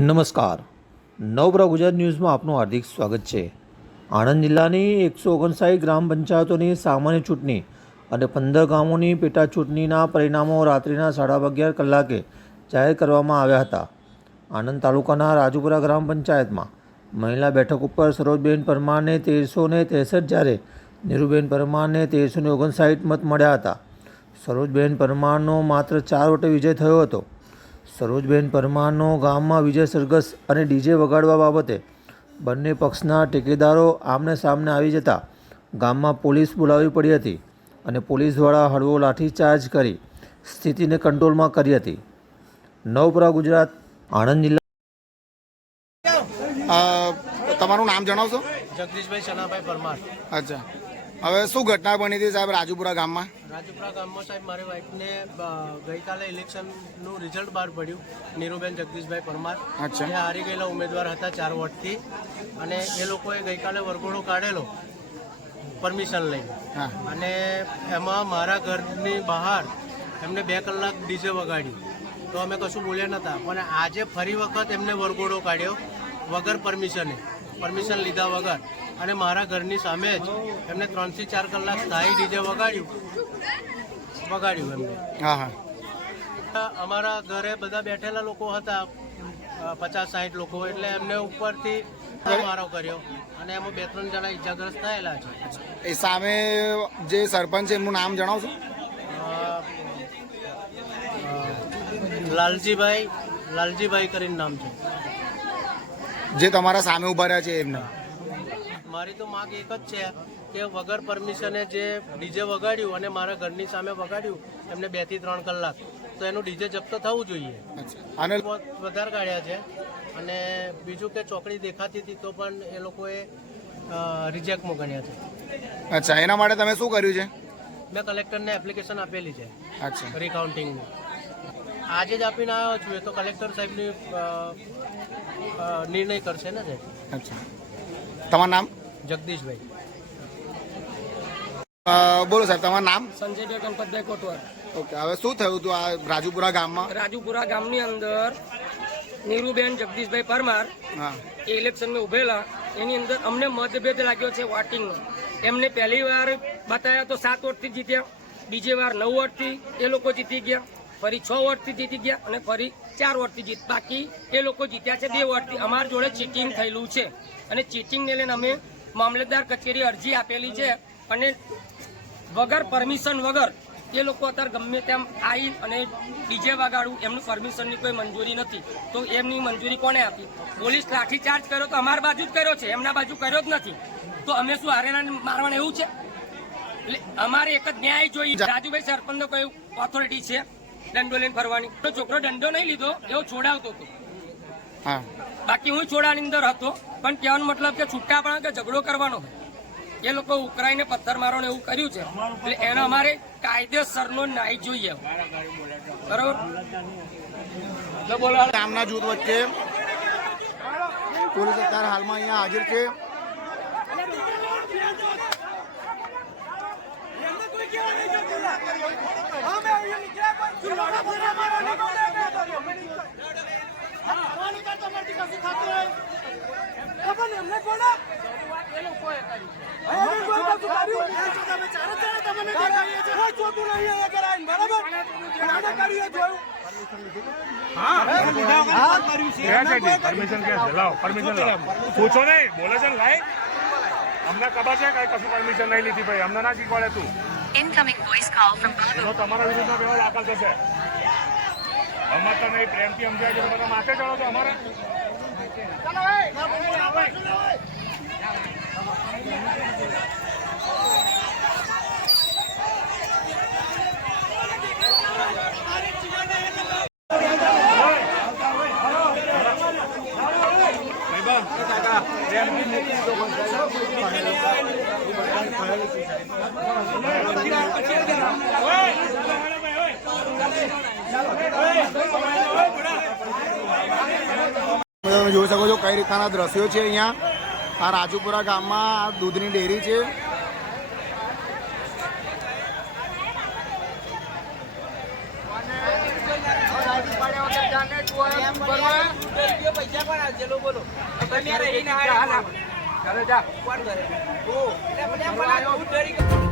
નમસ્કાર. નવપરા ગુજરાત ન્યૂઝમાં આપનું હાર્દિક સ્વાગત છે. આણંદ જિલ્લાની એકસો ઓગણસાઠ ગ્રામ પંચાયતોની સામાન્ય ચૂંટણી અને પંદર ગામોની પેટા ચૂંટણીના પરિણામો રાત્રિના સાડા અગિયાર કલાકે જાહેર કરવામાં આવ્યા હતા. આણંદ તાલુકાના રાજુપુરા ગ્રામ પંચાયતમાં મહિલા બેઠક ઉપર સરોજબેન પરમારને તેરસો ને ત્રેસઠ જ્યારે નીરુબેન પરમારને તેરસો ને ઓગણસાઠ મત મળ્યા હતા. સરોજબેન પરમારનો માત્ર ચાર વટે વિજય થયો હતો. સરોજબેન પરમારનો ગામમાં વિજય સરઘસ અને ડીજે વગાડવા બાબતે બંને પક્ષના ટેકેદારો આમને સામને આવી જતા ગામમાં પોલીસ બોલાવવી પડી હતી અને પોલીસ દ્વારા હળવો લાઠીચાર્જ કરી સ્થિતિને કંટ્રોલમાં કરી હતી. નવપુરા ગુજરાત આણંદ જિલ્લા. તમારું નામ જણાવશો? જગદીશભાઈ સનાભાઈ પરમાર. અચ્છા. હવે શું ઘટના બની હતી સાહેબ રાજુપુરા ગામમાં? રાજપુરા ગામમાં સાહેબ મારી વાઈફને ગઈકાલે ઇલેક્શનનું રિઝલ્ટ બહાર પડ્યું નીરુબેન જગદીશભાઈ પરમાર. અચ્છા. એ હારી ગયેલા ઉમેદવાર હતા ચાર વોટથી અને એ લોકોએ ગઈકાલે વરઘોડો કાઢેલો પરમિશન લઈને. હા. અને એમાં મારા ઘરની બહાર એમને બે કલાક ડીજે વગાડ્યું. તો અમે કશું બોલ્યા નહોતા પણ આજે ફરી વખત એમને વરઘોડો કાઢ્યો વગર પરમિશને. પરમિશન લીધા વગર અને મારા ઘરની સામે જ એમને ત્રણથી ચાર કલાક સ્થાયી ડીજે વગાડ્યું. વગાડ્યું એમને. હા હા. અમારા ઘરે બધા બેઠેલા લોકો હતા પચાસ સાહીઠ લોકો એટલે એમને ઉપરથી મારો કર્યો અને એમાં બે ત્રણ જણા ઈજાગ્રસ્ત થયેલા છે. એ સામે જે સરપંચ એમનું નામ જણાવશો? લાલજીભાઈ લાલજીભાઈ કરીને નામ છે. જે તમારા સામે ઊભા રહ્યા છે એમને. મારી તો માંગ એક જ છે કે વગર પરમિશને જે ડીજે વગાડ્યું અને મારા ઘરની સામે વગાડ્યું એમને બેથી ત્રણ કલાક. તો એનું ડીજે જપ્ત થવું જોઈએ. અને વધારે કાઢ્યા છે. અને બીજું કે ચોકડી દેખાતી હતી તો પણ એ લોકોએ રિજેક્ટ મોકલ્યા છે. અચ્છા. એના માટે તમે શું કર્યું છે? મેં કલેક્ટરને એપ્લિકેશન આપેલી છે. અચ્છા. રિકાઉન્ટિંગની આજે જ આપીને આવ્યો છું એ તો કલેક્ટર સાહેબની નિર્ણય કરશે ને સાહેબ અચ્છા. તમારું નામ? જગદીશભાઈ. બોલો સાહેબ તમારું નામ? સંજયભાઈ ગણપતભાઈ કોટવાર ઓકે હવે શું થયું હતું આ રાજુપુરા ગામમાં? રાજુપુરા ગામની અંદર નીરુબેન જગદીશભાઈ પરમાર હા. એ ઇલેક્શનમાં ઉભેલા. એની અંદર અમને મતભેદ લાગ્યો છે વોટિંગનો એમને પહેલી વાર બતાવ્યા તો સાત વોટથી જીત્યા. બીજી વાર નવ વોટથી એ લોકો જીતી ગયા. ફરી છ વોટથી જીતી ગયા અને ફરી ચાર વોટથી જીત. બાકી એ લોકો જીત્યા છે બે વોટથી અમારા જોડે ચીટિંગ થયેલું છે. અને ચીટિંગને લઈને અમે મામલતદાર કચેરી અરજી આપેલી છે અને વગર પરમિશન વગર એ લોકો અત્યારે ગમે તેમ આવી અને ડીજે વગાડવું, એમનું પરમિશનની કોઈ મંજૂરી નથી. તો એમની મંજૂરી કોને આપી? પોલીસ લાઠીચાર્જ કર્યો તો અમારી બાજુ જ કર્યો છે. એમના બાજુ કર્યો જ નથી. તો અમે શું હારેલા મારવાનું એવું છે? એટલે અમારે એક જ ન્યાય જોઈએ. રાજુભાઈ સરપંચનો કઈ ઓથોરિટી છે. દંડો લઈને ફરવાની છોકરો દંડો નહીં લીધો એવો છોડાવતો હતો. હા. બાકી હું છોડાની અંદર હતો પણ કહેવાનો મતલબ કે છૂટા પણ કે ઝઘડો કરવાનો હોય એ લોકો ઉકરાઈને પથ્થર મારવાનું એવું કર્યું છે. એટલે એનો અમારે કાયદેસરનો ન્યાય જોઈએ બરોબર? તો બોલો ગામના જૂથ વચ્ચે પોલીસ અત્યારે હાલમાં અહીંયા હાજર છે? પરમિશન ક્યાં લાવો પરમિશન લાવો પૂછો નહીં બોલે છે ને લાય અમને ખબર છે કઈ કશું પરમિશન નહીં લીધી ભાઈ અમને ના શીખવાડે તું Incoming voice call from Babu તો તમારા વિરુદ્ધમાં બેવા દાખલ થશે. અમે તો નહીં પ્રેમથી સમજાય છે તો બધા માથે ચડો તો અમારે. તમે જોઈ શકો છો કઈ રીતના દ્રશ્યો છે અહીંયા. આ રાજુપુરા ગામમાં દૂધની ડેરી છે. ચાલો જા. કોણ ઘરે તું એટલે મને બનાવ્યો, હું ડરી.